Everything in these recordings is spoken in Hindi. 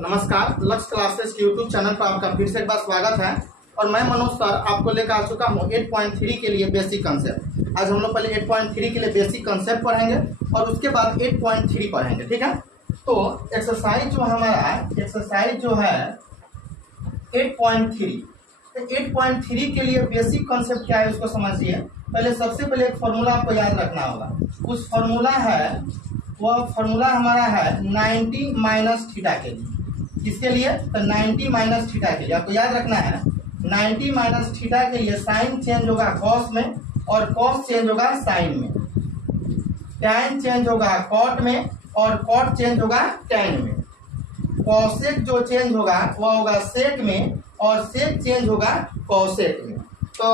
नमस्कार, लक्ष्य क्लासेस के यूट्यूब चैनल पर आपका फिर से एक बार स्वागत है। और मैं मनोज सर आपको लेकर आ चुका हूँ 8.3 के लिए बेसिक कंसेप्ट। आज हम लोग पहले 8.3 के लिए बेसिक कंसेप्ट पढ़ेंगे और उसके बाद 8.3 पढ़ेंगे, ठीक है। तो एक्सरसाइज जो हमारा एक्सरसाइज जो है 8.3, तो 8.3 के लिए बेसिक कंसेप्ट क्या है उसको समझिए। पहले सबसे पहले एक फार्मूला आपको याद रखना होगा। उस फार्मूला है वह फार्मूला हमारा है 90 माइनस थीटा के लिए। किसके लिए? तो 90 माइनस थीटा के लिए आपको याद रखना है। 90 माइनस थीटा के लिए साइन चेंज होगा कॉस में और कॉस चेंज होगा साइन में, टैन चेंज होगा कॉट में और कॉट चेंज होगा टैन में, कॉसेक जो चेंज होगा वह होगा सेक में और सेक चेंज होगा कॉसेक में। तो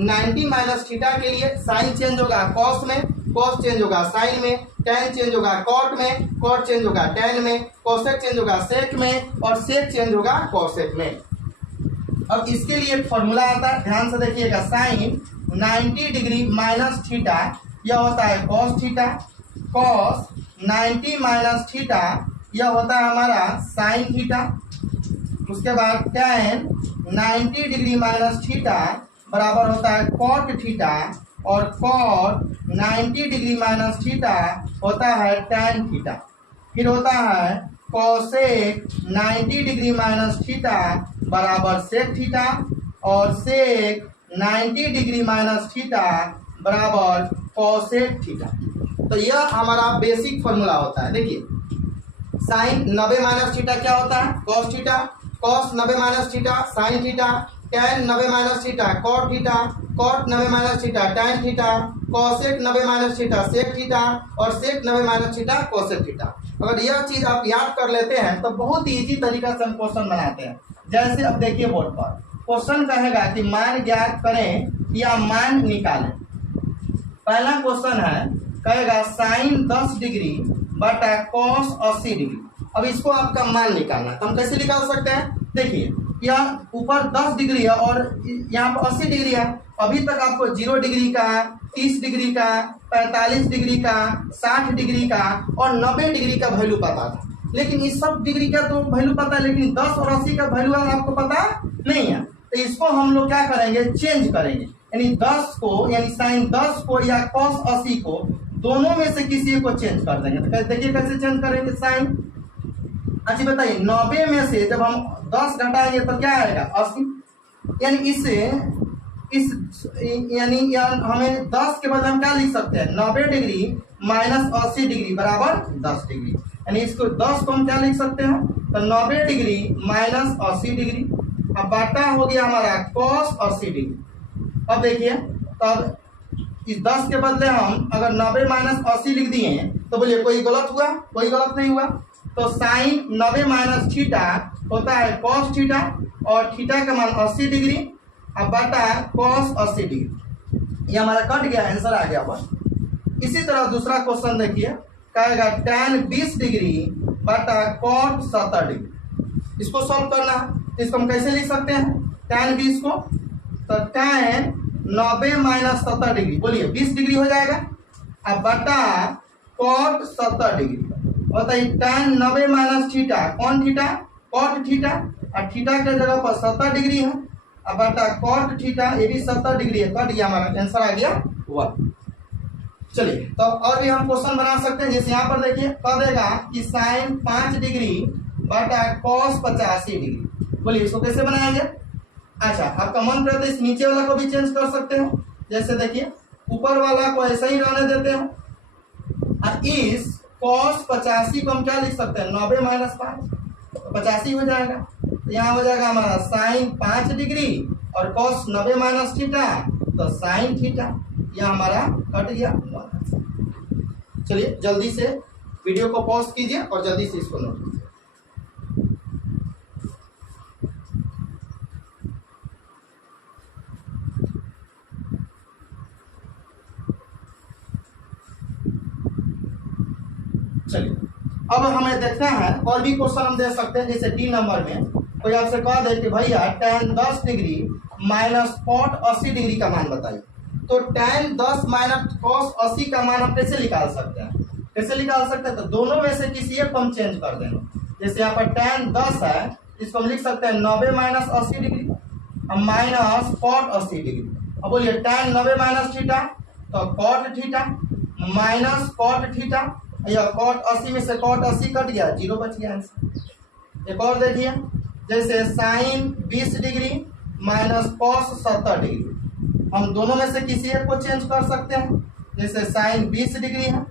90 माइनस थीटा के लिए साइन चेंज होगा कॉस में, कॉस चेंज होगा साइन में, टैन चेंज होगा कॉट में, कॉट चेंज होगा टैन में, कॉसेक चेंज होगा सेक में और सेक चेंज होगा कॉसेक में। अब इसके लिए एक फॉर्मूला आता है, ध्यान से देखिएगा। साइन 90 डिग्री माइनस थीटा यह होता है cos theta, cos 90 minus theta यह होता है हमारा साइन थीटा। उसके बाद टैन 90 डिग्री माइनस थीटा बराबर होता है कॉट थीटा और कॉट 90 डिग्री माइनस थीटा होता है टैन थीटा। फिर होता है कॉसेक 90 डिग्री माइनस थीटा बराबर सेक थीटा और सेक 90 डिग्री माइनस थीटा बराबर कॉसेक थीटा। तो यह हमारा बेसिक फॉर्मूला होता है। देखिए, साइन 90 माइनस थीटा क्या होता है? Cos theta, cos 90 minus theta sine theta, tan 90 minus theta cot theta, cot 90 minus theta tan theta, cosec 90 minus theta sec theta और sec 90 minus theta cosec theta. अगर यह चीज आप याद कर लेते हैं तो बहुत ही इजी तरीका से हम क्वेश्चन बनाते हैं। जैसे अब देखिए बोर्ड पर क्वेश्चन कहेगा कि मान ज्ञात करें या मान निकालें। पहला क्वेश्चन है, कहेगा साइन 10 डिग्री बटा कॉस 80 डिग्री। अब इसको आपका मान निकालना है तो हम कैसे निकाल सकते हैं? देखिए, यहाँ ऊपर 10 डिग्री है और यहाँ पर 80 डिग्री है। अभी तक आपको 0 डिग्री का, 30 डिग्री का, 45 डिग्री का, 60 डिग्री का और 90 डिग्री का वैल्यू पता था, लेकिन इस सब डिग्री का तो वैल्यू पता है, लेकिन 10 और 80 का वैल्यू आपको पता नहीं है। तो इसको हम लोग क्या करेंगे? चेंज करेंगे, यानी 10 को यानी साइन 10 को या कॉस 80 को दोनों में से किसी को चेंज कर देंगे। तो देखिए कैसे चेंज करेंगे। साइन, अच्छा बताइए, 90 में से जब हम 10 घटाएंगे तो क्या आएगा? 80। यानी इससे हमें 10 के बदले हम क्या लिख सकते हैं? 90 डिग्री माइनस 80 डिग्री बराबर 10 डिग्री। यानी इसको 10 को हम क्या लिख सकते हैं? तो 90 डिग्री माइनस 80 डिग्री। अब बाटा हो गया हमारा कॉस 80 डिग्री। अब देखिए, तब इस 10 के बदले हम अगर 90 माइनस 80 लिख दिए तो बोलिए कोई गलत हुआ? कोई गलत नहीं हुआ। तो साइन 90 माइनस थीटा होता है कॉस थीटा और थीटा का मान 80 डिग्री। अब बटा कॉस 80 डिग्री, ये हमारा कट गया, आंसर आ गया बस। इसी तरह दूसरा क्वेश्चन देखिए, कहेगा टैन 20 डिग्री बटा कॉट 70 डिग्री। इसको सॉल्व करना है, इसको हम कैसे लिख सकते हैं? टैन 20 को, तो टैन 90 माइनस 70 डिग्री, बोलिए 20 डिग्री हो जाएगा। अब बटा कॉट 70 डिग्री, बताइए टैन 90 माइनस थीटा, कौन थीटा? कॉट थीटा, और थीटा के जगह पर 70 डिग्री है। अब बटा कॉट थीटा, ये भी 70 डिग्री है, कट गया, हमारा आंसर आ गया 1। चलिए, तो और भी हम क्वेश्चन बना सकते हैं। जैसे यहाँ पर देखिए, कह देगा कि साइन 5 डिग्री बटा कॉस 85 डिग्री। बोलिए इसको कैसे बनाएंगे? अच्छा, आपका मन करे तो इस नीचे वाला को भी चेंज कर सकते हो। जैसे देखिए, ऊपर वाला को ऐसे ही रहने देते हैं और इस कॉस 85 को हम क्या लिख सकते हैं? 90 माइनस 5, तो 85 हो जाएगा। तो यहाँ हो जाएगा हमारा साइन 5 डिग्री और कॉस 90 माइनस थीटा, तो साइन थीटा, यह हमारा कट गया। चलिए जल्दी से वीडियो को पॉज कीजिए और जल्दी से इसको नोट कीजिए। चलिए, अब हमें देखना है और भी क्वेश्चन हम दे सकते हैं। जैसे डी नंबर में कोई आपसे कह दे कि भैया tan 10 degree minus cot 80 degree का मान बताइए, तो टैन 10 माइनस कॉस 80 का मान हम कैसे निकाल सकते हैं? कैसे निकाल सकते हैं? तो दोनों में से किसी एक को हम चेंज कर देंगे। जैसे यहाँ पर tan 10 है, इसको हम लिख सकते हैं 90 minus 80 degree minus cot 80 degree. अब बोलिए tan 90 माइनस थीटा तो cot theta minus cot theta, या cot 80 में से cot 80 कट गया, 0 बच गया आंसर। एक और देखिए, जैसे sin 20 degree minus cos 70 degree, हम दोनों में से किसी एक को चेंज कर सकते हैं। जैसे sin 20 डिग्री है,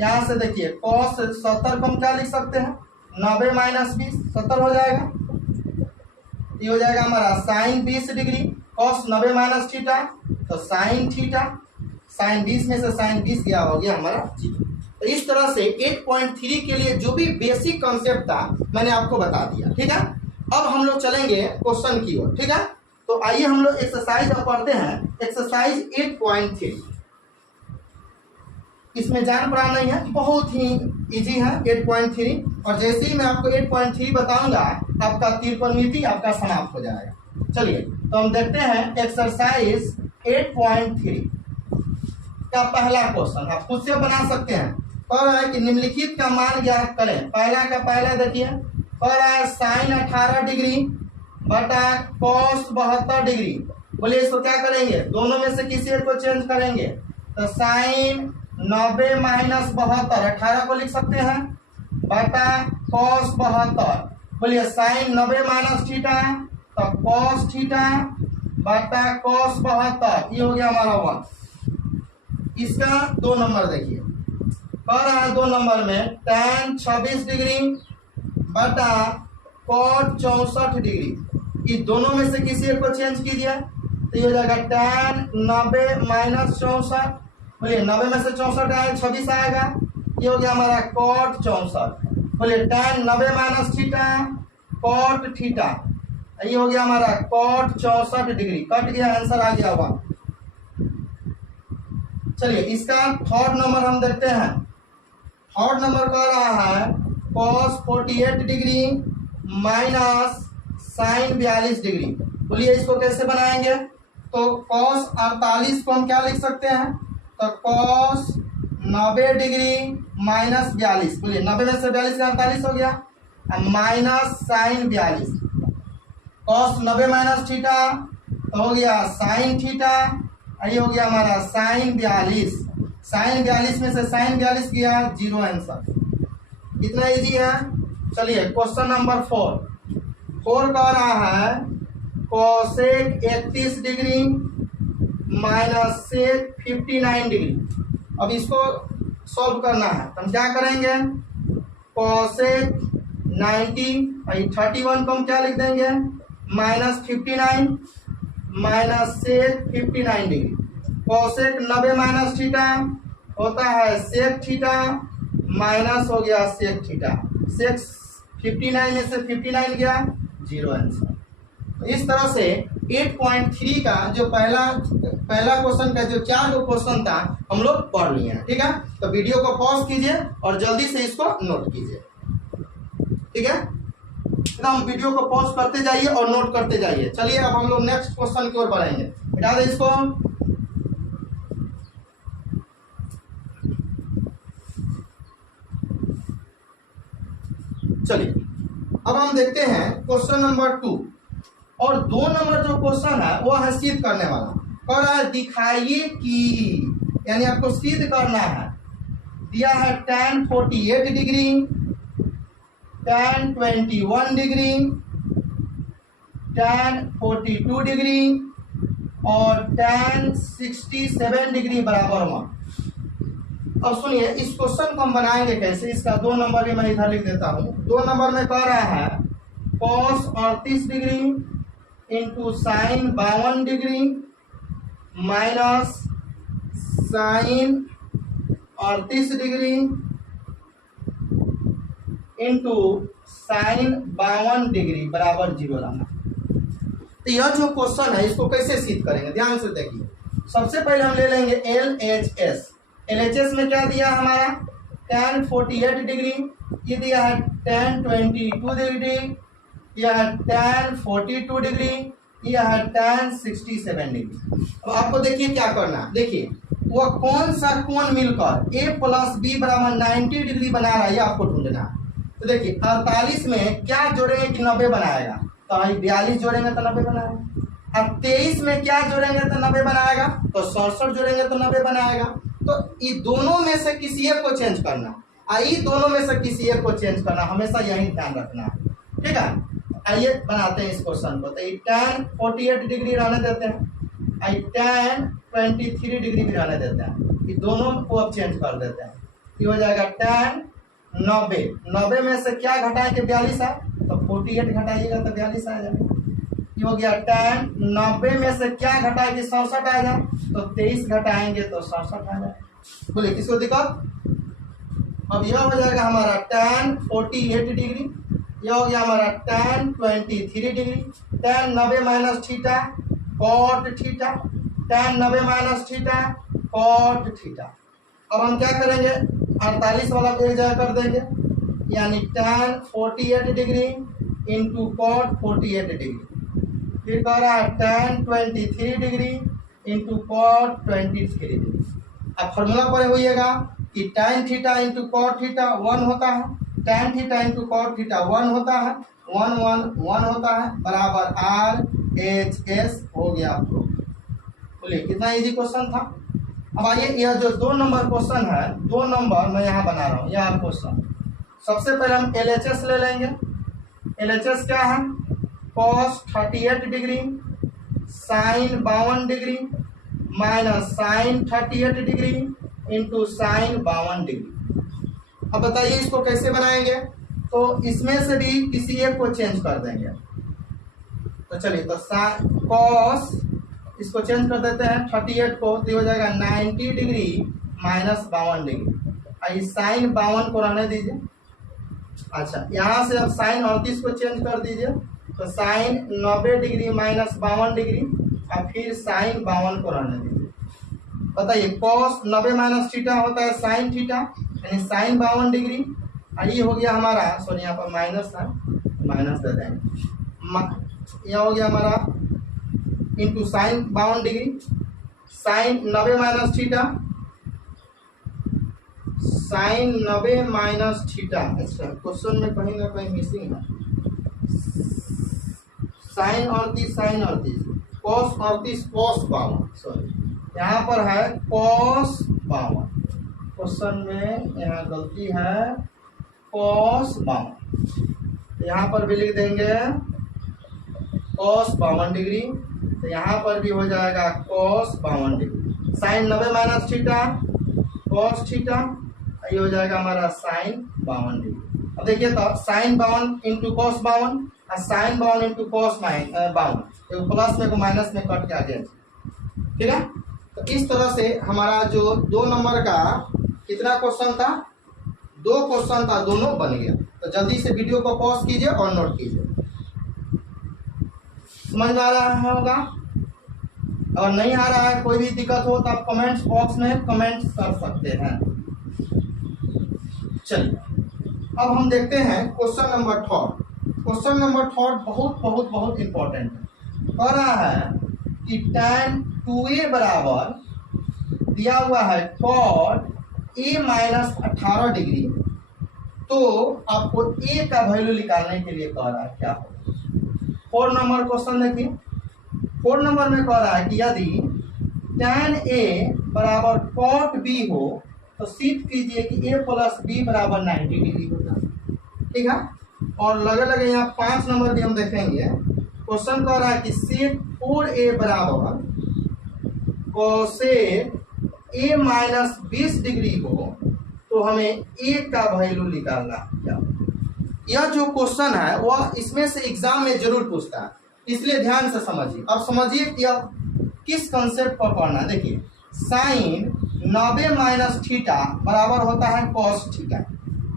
यहाँ से देखिए cos 70 को हम क्या लिख सकते हैं, 90 माइनस 20 70 हो जाएगा। ये हो जाएगा हमारा sin 20 degree cos 90 minus theta तो sin थीटा, sin 20 में से sin 20 गया, हो गया हमारा 0। तो इस तरह से 8.3 के लिए जो भी बेसिक कॉन्सेप्ट था मैंने आपको बता दिया, ठीक है। अब हम लोग चलेंगे क्वेश्चन की ओर, ठीक है। तो आइए हम लोग एक्सरसाइज अब पढ़ते हैं, एक्सरसाइज 8.3। इसमें जान पड़ा नहीं है, बहुत ही इजी है 8.3, और जैसे ही मैं आपको 8.3 बताऊंगा आपका त्रिकोणमिति आपका समाप्त हो जाएगा। चलिए तो हम देखते हैं एक्सरसाइज 8.3 का पहला क्वेश्चन, आप खुद से बना सकते हैं। कह रहा है कि निम्नलिखित का मान ज्ञात करें। पहला का पहला देखिए, कह रहा है sin 18 डिग्री बटा cos 72 डिग्री। बोलिए इसको क्या करेंगे, दोनों में से किसी एक को चेंज करेंगे। तो sin 90 माइनस 72, 18 को लिख सकते हैं, बटा cos 72। बोलिए sin 90 माइनस थीटा तो cos थीटा बटा cos 72, ये हो गया हमारा 1। इसका 2 नंबर देखिए, कह रहा है 2 नंबर में tan 26 डिग्री बटा cot 64 डिग्री। इस दोनों में से किसी एक को चेंज कीजिए तो ये हो जाएगा tan 90 माइनस 64। बोलिए 90 में से 64 आए 26 आएगा, ये हो गया हमारा cot 64। बोलिए tan 90 minus theta cot theta, ये हो गया हमारा cot 64 डिग्री, कट गया, आंसर आ गया 1। चलिए इसका 3rd नंबर हम देखते हैं। 3rd नंबर कह रहा है cos 48 degree minus sin 42 degree. बोलिए इसको कैसे बनाएंगे, तो cos 48 को हम क्या लिख सकते हैं, तो cos 90 डिग्री माइनस 42। बोलिए 90 में से 42 का 48 हो गया, minus sin 42। cos 90 minus theta तो हो गया sin थीटा, ये हो गया हमारा sin 42। sin 42 में से sin 42 गया, 0 आंसर। इतना इजी है। चलिए क्वेश्चन नंबर 4 कह रहा है cosec 31 degree minus sec 59 degree. अब इसको सॉल्व करना है, हम क्या करेंगे, cosec 90 31 को हम क्या लिख देंगे, minus 59 minus sec 59 degree. cosec 90 minus theta होता है sec थीटा, माइनस हो गया sec थीटा, sec 59 में से 59 गया, 0 आंसर। तो इस तरह से 8.3 का जो पहला क्वेश्चन का जो 4 क्वेश्चन था हम लोग पढ़ लिए हैं, ठीक है। तो वीडियो को पॉज कीजिए और जल्दी से इसको नोट कीजिए, ठीक है। तो हम वीडियो को पॉज करते जाइए और नोट करते जाइए। चलिए अब हम लोग नेक्स्ट क्वेश्चन की ओर बढ़ेंगे। हटा दे इसको। चलिए अब हम देखते हैं क्वेश्चन नंबर 2, और 2 नंबर जो क्वेश्चन है वो है सिद्ध करने वाला। कह रहा है दिखाइए कि, यानी आपको सिद्ध करना है। दिया है tan 48 degree, tan 21 degree, tan 42 degree और tan 67 डिग्री बराबर 1। अब सुनिए इस क्वेश्चन को हम बनाएंगे कैसे, इसका 2 नंबर भी मैं इधर लिख देता हूँ। 2 नंबर में कह रहा है cos 38 degree into sine 52 degree minus sine 38 degree into sine 52 degree बराबर 0 लाना। तो यह जो क्वेश्चन है इसको कैसे सिद्ध करेंगे, ध्यान से देखिए। सबसे पहले हम ले लेंगे LHS। LHS में क्या दिया हमारा, tan 48 डिग्री, ये दिया है tan 22 डिग्री, यह है tan 42 डिग्री, यह है tan 67 डिग्री। अब आपको देखिए क्या करना है, देखिए वह कौन सा कोण मिलकर a प्लस बी बराबर 90 डिग्री बना रहा है, ये आपको ढूंढना है। तो देखिए 48 में क्या जोड़ेंगे कि 90 बनाएगा, तो हम 42 जोड़ेंगे तो 90 बनाएगा। अब 23 में क्या जोड़ेंगे तो 90 बनाएगा, तो 67 जोड़ेंगे तो 90 बनाएगा। तो ये दोनों में से किसी एक को चेंज करना, ये दोनों में से किसी एक को चेंज करना, हमेशा यही ध्यान रखना है, ठीक है। आइए बनाते हैं इस क्वेश्चन को। तो ये tan 48 डिग्री रहने देते हैं, tan 23 डिग्री भी रहने देते हैं, ये दोनों को अब चेंज कर देते हैं। ये हो जाएगा tan 90 में से क्या घटाएं कि 42 है, तो 48 घटाइएगा तो 42 आ जाएगा। ये हो गया tan 90 में से क्या घटाए कि 67 आ जाए, तो 23 घटाएंगे तो 67 आ जाए। बोलिए किसको दिक्कत। अब यह हो जाएगा हमारा tan 48 डिग्री, यह हो गया हमारा tan 23 degree, tan 90 minus theta cot theta, tan 90 minus theta cot theta. अब हम क्या करेंगे, 48 वाला एक जगह कर देंगे, यानी tan 48 degree into cot 48 degree, फिर कह रहा है tan 23 degree into cot 23 degree. अब फॉर्मूला पढ़े होइएगा कि tan theta into cot theta 1 होता है, tan theta into cot theta 1 होता है, 1 1 1 होता है, बराबर RHS हो गया प्रूफ। बोलिए कितना इजी क्वेश्चन था। अब आइए यह जो 2 नंबर क्वेश्चन है, 2 नंबर मैं यहाँ बना रहा हूँ यह क्वेश्चन। सबसे पहले हम LHS ले लेंगे। LHS क्या है, cos 38 degree sin 52 degree minus sin 38 degree into sin 52 degree. अब बताइए इसको कैसे बनाएंगे, तो इसमें से भी किसी एक को चेंज कर देंगे। तो चलिए, तो cos इसको चेंज कर देते हैं 38 को, तो हो जाएगा 90 डिग्री माइनस 52 डिग्री। sin 52 को रहने दीजिए। अच्छा, यहाँ से अब sin 38 को चेंज कर दीजिए, तो sin 90 डिग्री माइनस 52 डिग्री, और फिर sin 52 को रहने दीजिए। बताइए cos 90 माइनस थीटा होता है sin थीटा, यानी sin 52 डिग्री, और ये हो गया हमारा, सॉरी यहाँ पर माइनस है, माइनस दे देंगे, यह हो गया हमारा into sin 52 degree, sin 90 minus theta, sin 90 minus theta. अच्छा, क्वेश्चन में कहीं ना कहीं मिसिंग है, sin 38 cos 38 cos 52, सॉरी यहाँ पर है cos 52, क्वेश्चन में यहाँ गलती है cos 52, यहाँ पर भी लिख देंगे cos 52 डिग्री, तो यहाँ पर भी हो जाएगा cos 52 degree, sin 90 minus theta cos theta, ये हो जाएगा हमारा sin 52 डिग्री। अब देखिए तो sin 52 इंटू cos 52 और sin 52 इंटू cos 52, तो प्लस में को माइनस में कट के आ गया, ठीक है। तो इस तरह से हमारा जो 2 नंबर का कितना क्वेश्चन था, 2 क्वेश्चन था, दोनों बन गया। तो जल्दी से वीडियो को पॉज कीजिए और नोट कीजिए। समझ में आ रहा होगा, अगर नहीं आ रहा है, कोई भी दिक्कत हो तो आप कमेंट्स बॉक्स में कमेंट कर सकते हैं। चलिए अब हम देखते हैं क्वेश्चन नंबर 3। क्वेश्चन नंबर 3 बहुत बहुत बहुत इंपॉर्टेंट है। कह रहा है कि tan 2a बराबर दिया हुआ है cot a माइनस 18 डिग्री, तो आपको a का वैल्यू निकालने के लिए कह रहा है क्या हो। 4 नंबर क्वेश्चन देखिए, 4 नंबर में कह रहा है कि यदि tan a बराबर cot b हो तो सिद्ध कीजिए कि a प्लस b बराबर 90 डिग्री होगा, ठीक है। और लगे लगे यहाँ 5 नंबर भी हम देखेंगे। क्वेश्चन कह रहा है कि sec 4a बराबर cosec a माइनस 20 डिग्री हो तो हमें a का वैल्यू निकालना क्या। यह जो क्वेश्चन है वह इसमें से एग्जाम में जरूर पूछता है, इसलिए ध्यान से समझिए। अब समझिए कि अब किस कंसेप्ट पर पढ़ना है। देखिए sin 90 माइनस थीटा बराबर होता है cos थीटा,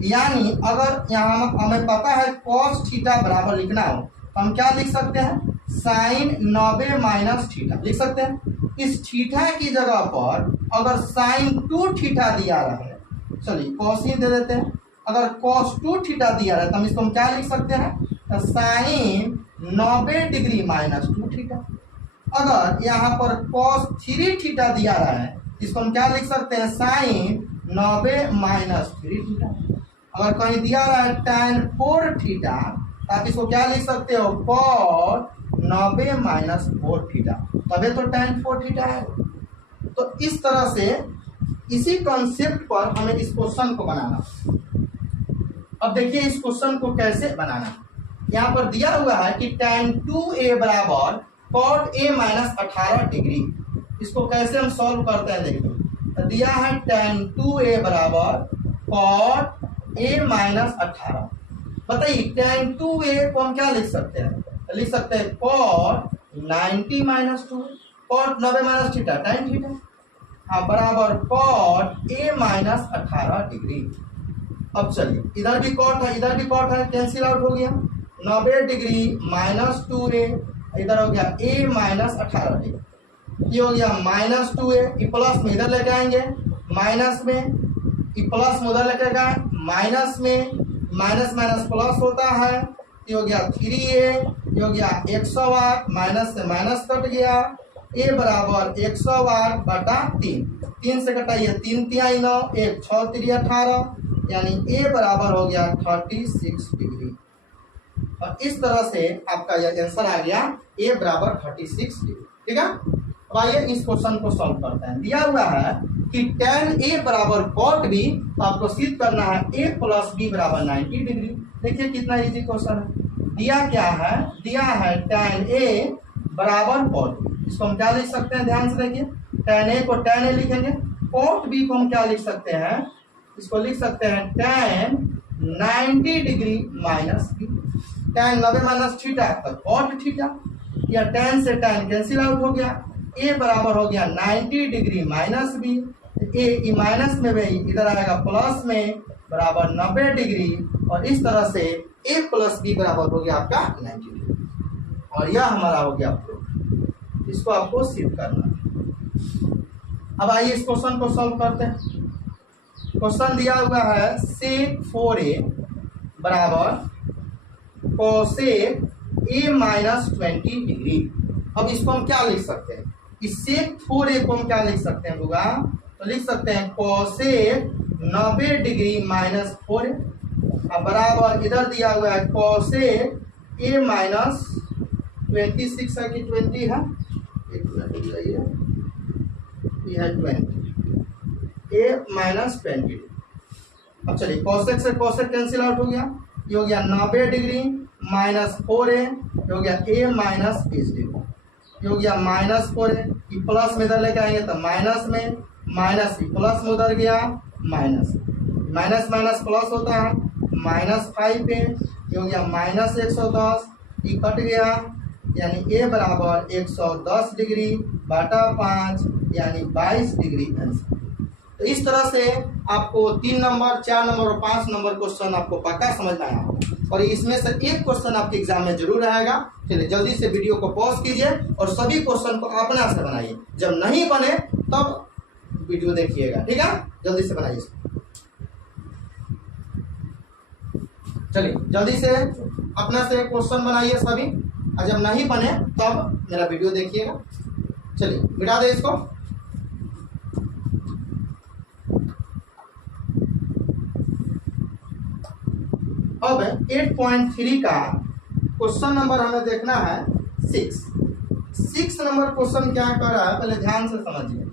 यानी अगर यहाँ हमें पता है cos थीटा बराबर लिखना हो तो हम क्या लिख सकते हैं, sin 90 माइनस थीटा लिख सकते हैं। इस थीटा की जगह पर अगर sin 2 थीटा दिया रहा है, चलिए cos ही दे देते हैं। अगर cos 2 थीटा दिया रहा है तो हम इसको क्या लिख सकते हैं, तो sin 90 डिग्री माइनस 2 थीटा। अगर यहाँ पर cos 3 थीटा दिया रहा है इसको हम क्या लिख सकते हैं, sin 90 माइनस 3 थीटा। अगर कहीं दिया रहा है tan 4 थीटा, आप इसको क्या लिख सकते हो, cot 90 माइनस 4 थीटा, तबे तो tan 4 थीटा है। तो इस तरह से इसी कॉन्सेप्ट पर हमें इस क्वेश्चन को बनाना। अब देखिए इस क्वेश्चन को कैसे बनाना। यहाँ पर दिया हुआ है कि tan 2a बराबर cot a माइनस 18 डिग्री। इसको कैसे हम सॉल्व करते हैं देखिए, तो दिया है tan 2a बराबर cot a माइनस 18। बताइए tan 2a को हम क्या लिख सकते हैं, तो लिख सकते हैं cot 90 minus 2, cot 90 minus theta tan theta, हाँ बराबर cot a माइनस 18 डिग्री। अब चलिए इधर भी cot है इधर भी cot है, कैंसिल आउट हो गया, 90 डिग्री माइनस 2a, इधर हो गया a माइनस 18 डिग्री, ये हो गया माइनस 2a, प्लस में इधर लेके आएंगे माइनस में, प्लस में उधर लेके गए माइनस में, माइनस माइनस प्लस होता है, ये हो गया 3a, ये हो गया 108, माइनस से माइनस कट गया, a बराबर 108 बटा 3, 3 से कटाइए 3 तिहाई 9, 1 6 3 18, यानी a बराबर हो गया 36 डिग्री। और इस तरह से आपका यह आंसर आ गया a बराबर 36 डिग्री। ठीक है, अब आइए इस क्वेश्चन को सॉल्व करते हैं। दिया हुआ है कि tan a बराबर cot b, तो आपको सिद्ध करना है a प्लस b बराबर 90 डिग्री। देखिए कितना इजी क्वेश्चन है। दिया क्या है, दिया है tan a बराबर cot b, इसको हम क्या लिख सकते हैं, ध्यान से देखिए, tan a को tan a लिखेंगे, cot b को हम क्या लिख सकते हैं, इसको लिख सकते हैं tan 90 degree minus b, tan 90 minus theta तो cot थीटा, या tan से tan कैंसिल आउट हो गया, a बराबर हो गया 90 degree minus b, a minus में भी इधर आएगा प्लस में बराबर 90 डिग्री, और इस तरह से a प्लस b बराबर हो गया आपका 90 डिग्री, और यह हमारा हो गया प्रूफ। इसको आपको सिद्ध करना है। अब आइए इस क्वेश्चन को सॉल्व करते हैं। क्वेश्चन दिया हुआ है sec 4a बराबर cosec a माइनस 20 डिग्री। अब इसको हम क्या लिख सकते हैं, इस sec 4a को हम क्या लिख सकते हैं होगा, तो लिख सकते हैं cosec 90 डिग्री माइनस 4a, अब बराबर इधर दिया हुआ है cosec a माइनस 26 है कि 20 है, एक मिनट ये है 20 a माइनस 20। अब चलिए cosec से cosec कैंसिल आउट हो गया, ये हो गया 90 डिग्री माइनस 4a, ये हो गया a माइनस 20 डिग्री, ये हो गया माइनस 4a, प्लस में इधर लेके आएंगे तो माइनस में, माइनस प्लस में उधर गया माइनस, माइनस माइनस प्लस होता है माइनस 5a, ये हो गया माइनस 110, ये कट गया, यानी a बराबर 110 डिग्री बटा 5, यानी 22 डिग्री आंसर। तो इस तरह से आपको 3 नंबर 4 नंबर और 5 नंबर क्वेश्चन आपको पक्का समझ में आया होगा, और इसमें से एक क्वेश्चन आपके एग्जाम में जरूर आएगा। चलिए जल्दी से वीडियो को पॉज कीजिए और सभी क्वेश्चन को अपना से बनाइए, जब नहीं बने तब वीडियो देखिएगा, ठीक है, जल्दी से बनाइए। चलिए जल्दी से अपना से क्वेश्चन बनाइए सभी, और जब नहीं बने तब मेरा वीडियो देखिएगा। चलिए मिटा दे इसको। अब 8.3 का क्वेश्चन नंबर हमें देखना है 6 नंबर क्वेश्चन क्या कह रहा है, पहले ध्यान से समझिए।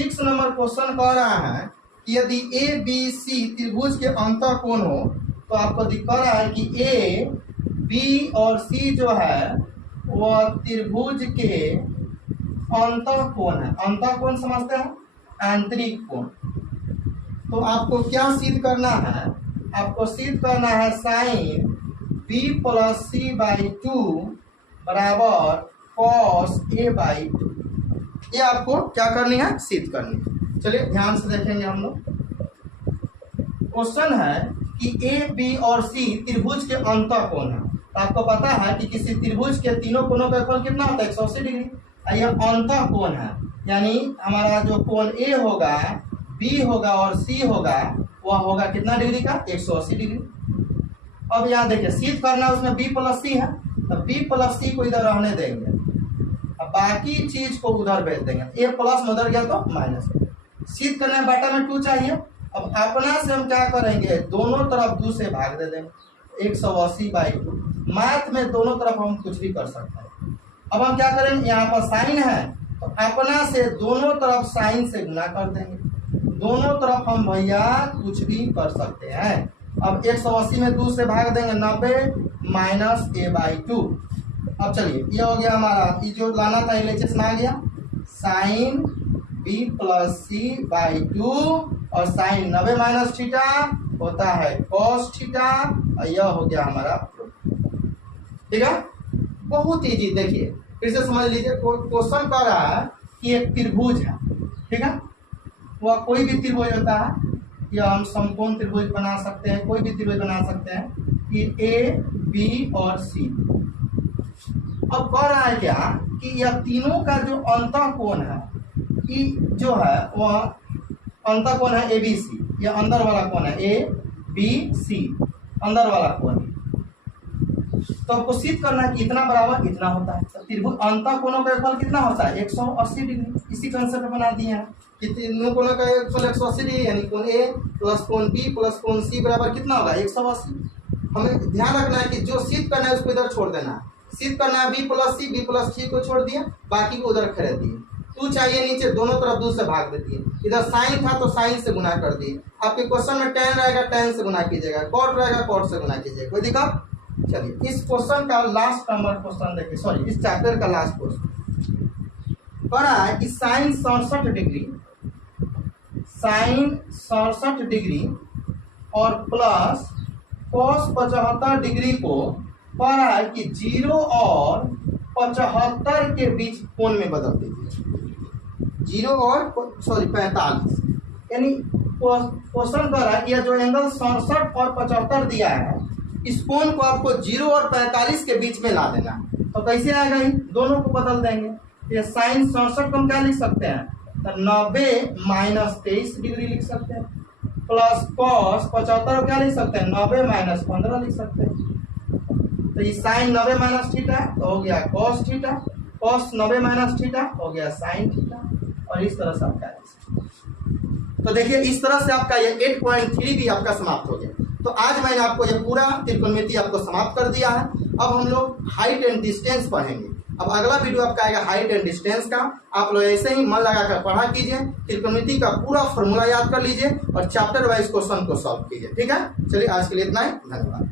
6 नंबर क्वेश्चन कह रहा है कि यदि ए बी सी त्रिभुज के अंतःकोण हो, तो आपको दिख रहा है कि ए बी और सी जो है वह त्रिभुज के अंतःकोण है। अंतःकोण समझते हैं, आंतरिक कोण। तो आपको क्या सिद्ध करना है, आपको सिद्ध करना है sine B plus C by 2 बराबर कॉस ए बाई 2। ये आपको क्या करनी है, सिद्ध करनी है। चलिए ध्यान से देखेंगे हम लोग। क्वेश्चन है कि ए बी और सी त्रिभुज के अंतःकोण है। तो आपको पता है कि किसी त्रिभुज के तीनों कोणों का कोण कितना होता है, 180 डिग्री। यह अंतःकोण है, यानी हमारा जो कोण ए होगा, बी होगा और सी होगा, वह होगा कितना डिग्री का, 180 डिग्री। अब यहाँ देखिए सिद्ध करना, उसमें बी प्लस सी है, तो बी प्लस सी को इधर रहने देंगे, अब बाकी चीज को उधर भेज देंगे। ए प्लस में उधर गया तो माइनस। सिद्ध करना है, बटा में 2 चाहिए, अब अपना से हम क्या करेंगे, दोनों तरफ 2 से भाग दे देंगे, 180/2। मैथ में दोनों तरफ हम कुछ भी कर सकते हैं। अब हम क्या करेंगे, यहाँ पर साइन है तो अपना से दोनों तरफ साइन से गुना कर देंगे, दोनों तरफ हम भैया कुछ भी कर सकते हैं। अब 180 में 2 से भाग देंगे, 90 - a/2। अब चलिए ये हो गया हमारा, ये जो लाना था LHS में आ गया, साइन b + c/2 और साइन 90 - थीटा होता है cos थीटा, और यह हो गया हमारा। ठीक है, बहुत इजी। देखिए फिर से समझ लीजिए, क्वेश्चन कर रहा है कि एक त्रिभुज है, ठीक है, वह कोई भी त्रिभुज होता है, या हम समकोण त्रिभुज बना सकते हैं, कोई भी त्रिभुज बना सकते हैं कि A, B और C। अब कह रहा है क्या कि यह तीनों का जो अंतःकोण है, कि जो है वह अंतःकोण है ABC, यह अंदर वाला कोण है ABC, अंदर वाला कोण। तो आपको सिद्ध करना है कि इतना बराबर इतना होता है। तो त्रिभुज अंतःकोणों का योगफल कितना होता है, 180 डिग्री। इसी कंसेप्ट बना दिए हैं कि तीनों कोणों का योगफल 180 डिग्री, यानी कोण A प्लस कोण B प्लस कोण C बराबर कितना होगा, 180। हमें ध्यान रखना है कि जो सिद्ध करना है उसको इधर छोड़ देना है। सिद्ध करना है B + C को छोड़ दिया, बाकी को उधर खड़े दिए। 2 चाहिए नीचे, दोनों तरफ 2 से भाग दे दिए। इधर साइन था तो साइन से गुना कर दिए। आपके क्वेश्चन में tan रहेगा, tan से गुना कीजिएगा, cot रहेगा, cot से गुना कीजिएगा। कोई दिक्कत? चलिए इस क्वेश्चन का लास्ट नंबर क्वेश्चन देखिए, सॉरी इस चैप्टर का लास्ट क्वेश्चन कह रहा है कि साइन 67 डिग्री और प्लस cos 75 डिग्री को कह रहा है कि 0 और 75 के बीच कोण में बदल दीजिए। 0 और 45, यानी क्वेश्चन कह रहा है कि यह जो एंगल 67 और 75 दिया है, इस कोण को आपको 0 और 45 के बीच में ला देना। तो कैसे आएगा, ही दोनों को बदल देंगे। ये साइन 67 को हम क्या लिख सकते हैं, तो 90 - 23 डिग्री लिख सकते हैं, प्लस cos 75 क्या लिख सकते हैं, 90 - 15 लिख सकते हैं। तो ये साइन 90 - थीटा तो हो गया cos थीटा, cos 90 - थीटा हो गया साइन थीटा, और इस तरह से आपका। तो देखिए इस तरह से आपका ये 8.3 भी आपका समाप्त हो गया। तो आज मैंने आपको ये पूरा त्रिकोणमिति आपको समाप्त कर दिया है। अब हम लोग हाइट एंड डिस्टेंस पढ़ेंगे। अब अगला वीडियो आपका आएगा हाइट एंड डिस्टेंस का। आप लोग ऐसे ही मन लगाकर पढ़ा कीजिए, त्रिकोणमिति का पूरा फॉर्मूला याद कर लीजिए और चैप्टर वाइज क्वेश्चन को सॉल्व कीजिए। ठीक है, चलिए आज के लिए इतना ही, धन्यवाद।